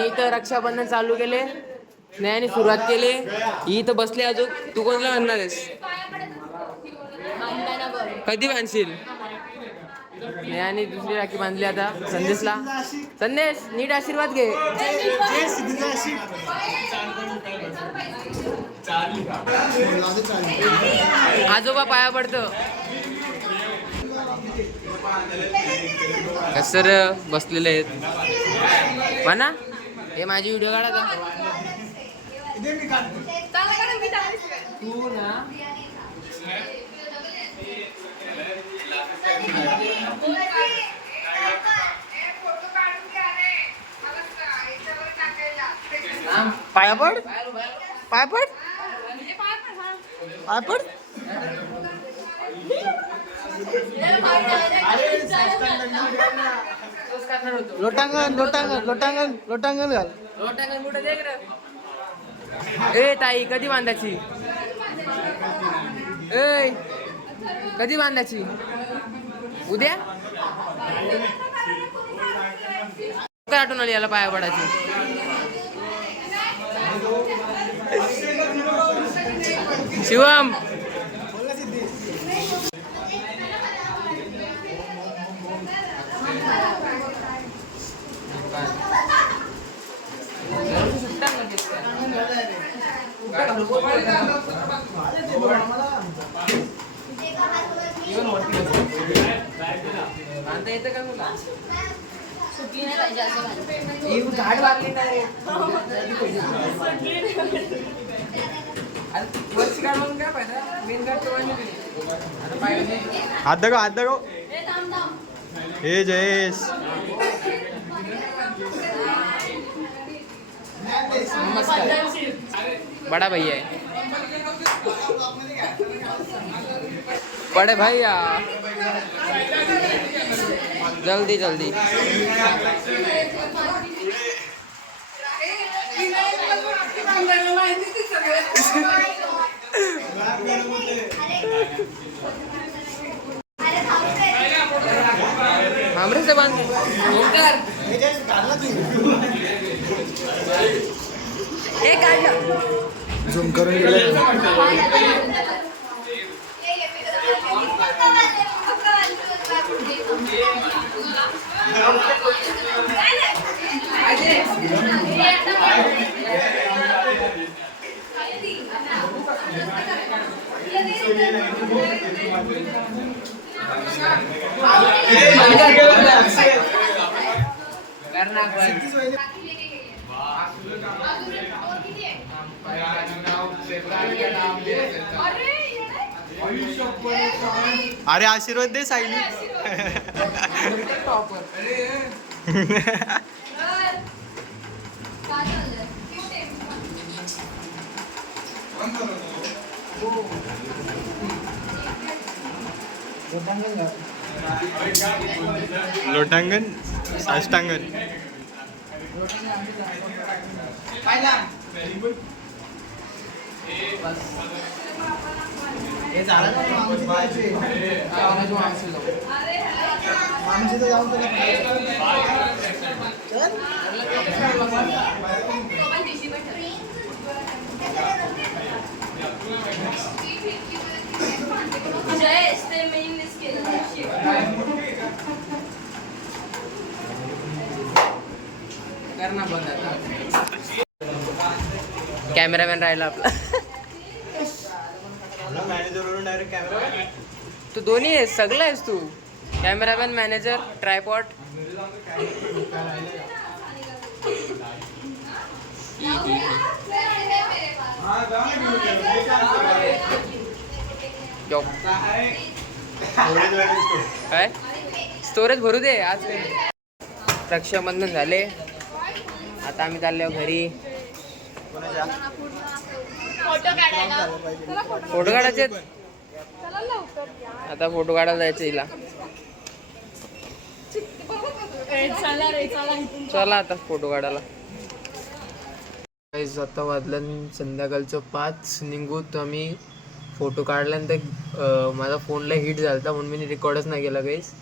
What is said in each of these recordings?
आणि इथं रक्षाबंधन चालू केले, स्नेहाने सुरुवात केली. ही इथं बसले अजून. तू कोणला म्हणणार आहेस? कधी बांधशील? स्नेहाने दुसरी राखी बांधली आता संदेशला. संदेश नीट आशीर्वाद घे. आजोबा पाया पडतं. कसर बसलेले आहेत म्हणा. हे माझी व्हिडिओ काढा. तू ना पाया पड. पाया पड. पाया पड. लोटांगण लोटांगण लोटांगण लोटांगण घाल. लोटांगण कुठे देख रे. ए ताई कधी बांधायची? ए कधी बांधायची? उद्या आठवण आली याला पाया पडायची. शिवम बांधता येतं का तुला? झाड वागली का रे? वरची गाड म्हणून काय पाहिजे? मेन गाड तो हात दाखव हात दाखव. हे जयेश बड़ा भैया है. बड़े भैया जल्दी जल्दी. हमरे से बांध झूम करून गेले. अरे आशीर्वाद दे सायली. लोटांगण साष्टांगण. कॅमेरामॅन राहिला आपला. Manager direct camera. तू दोन्ही आहेस, सगळं आहेस तू. Cameraman, manager, tripod. काय स्टोरेज भरू दे आज. रक्षाबंधन झाले, आता आम्ही चाललो घरी. फोटो काढायचे आता. फोटो काढायला जायचं हिला. चला आता फोटो काढायला. आता वाजलं संध्याकाळचं 5. निघूत आम्ही. फोटो काढल्यानंतर माझा फोनला हिट झाला म्हणून मी रेकॉर्डच नाही केला गाईस.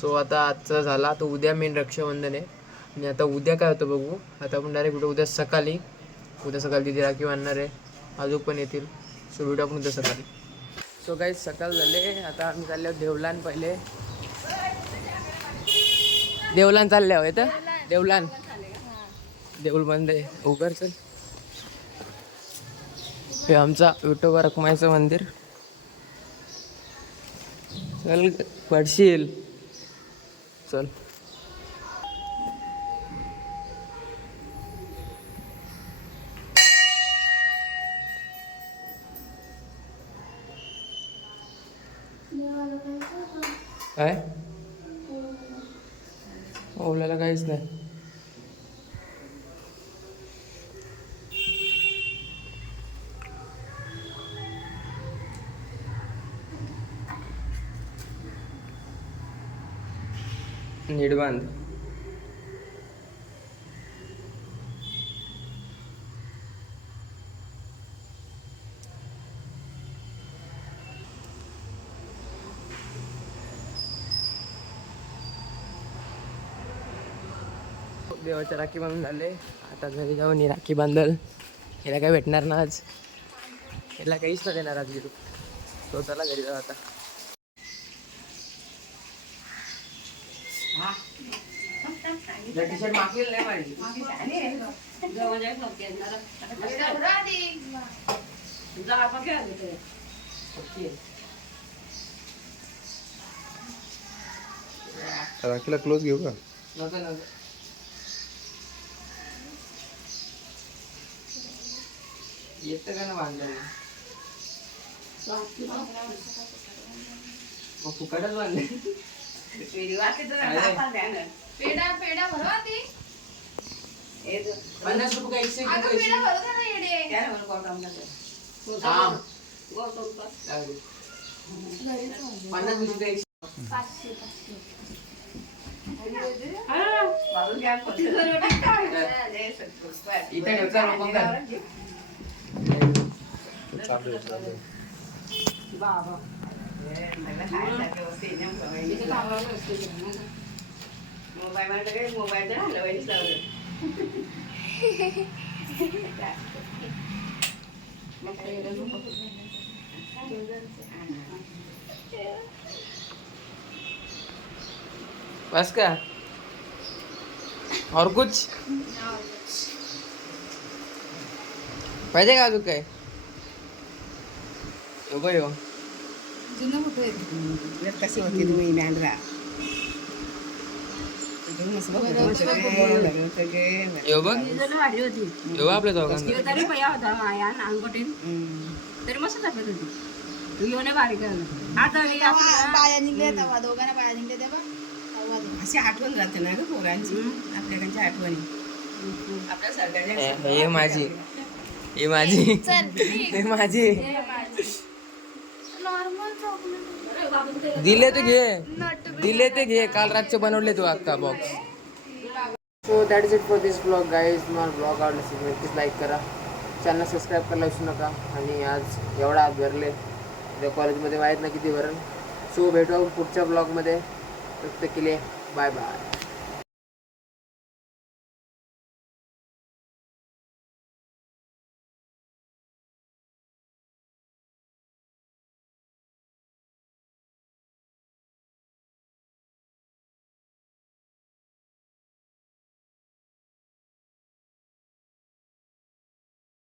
सो आता आजचा झाला. तर उद्या मेन रक्षाबंधन आहे. आणि आता उद्या काय होतं बघू. आता आपण डायरेक्ट उद्या सकाळी दिदी राखी बांधणार आहे. अजून पण येतील. सो व्हिडिओ आपण उद्या सकाळी. सो काही सकाळ झाले. आता आम्ही चाललो देवलान. पहिले देवलान चालले आहोत. देवलान देऊळ बंद आहे. उघड चल. हे आमचा विठोबा रखुमाईचं मंदिर. चल पडशील. चल काय ओलाला काहीच नाही. नीट बांध. देवाच्या राखी बांधून झाले. आता घरी जाऊन ही राखी बांधल. हिला काय भेटणार ना आज. हिला काहीच नाही देणार आज गेलो. तो चला घरी जाऊ आता. टी शर्ट मागेल नाही माझी. राखीला क्लोज घेऊ का? नको नको. येतं का ना बांधायला. मग फुकटच बांधले. पेढा भरवा ती 50 रुपये एकशे अगं पेढा भरवा ना येडे थांब. 50 रुपये एकशे. इथे ठेव. चल मग कर. बस का और कुछ पाहिजे का अजून काय. यो कशी होती तुम्ही मॅनरा यो बघ. यो आपल्या दोघांना. तरी पया होता माया अंगोटी तरी मस्त दाखवत होती. तू येऊन बारीक बाया निघले तेव्हा दोघांना बाया निघले तेव्हा अशी आठवण राहते ना ग पोरांची. आपल्याकडच्या आठवणी आपल्या सरकारच्या. हे माझी. हे माझी. हे माझी. दिले ते घे. काल रातचे बनवले तू अख्खा box. So that is it for this blog guys. तुम्हाला ब्लॉग आवडला असेल नक्कीच लाईक करा. चॅनल सबस्क्राईब करायला विसरू नका. आणि आज एवढा आज भरले. त्या कॉलेजमध्ये माहीत ना किती भरण. सो भेटू पुढच्या ब्लॉगमध्ये. प्रत्येक केले बाय बाय.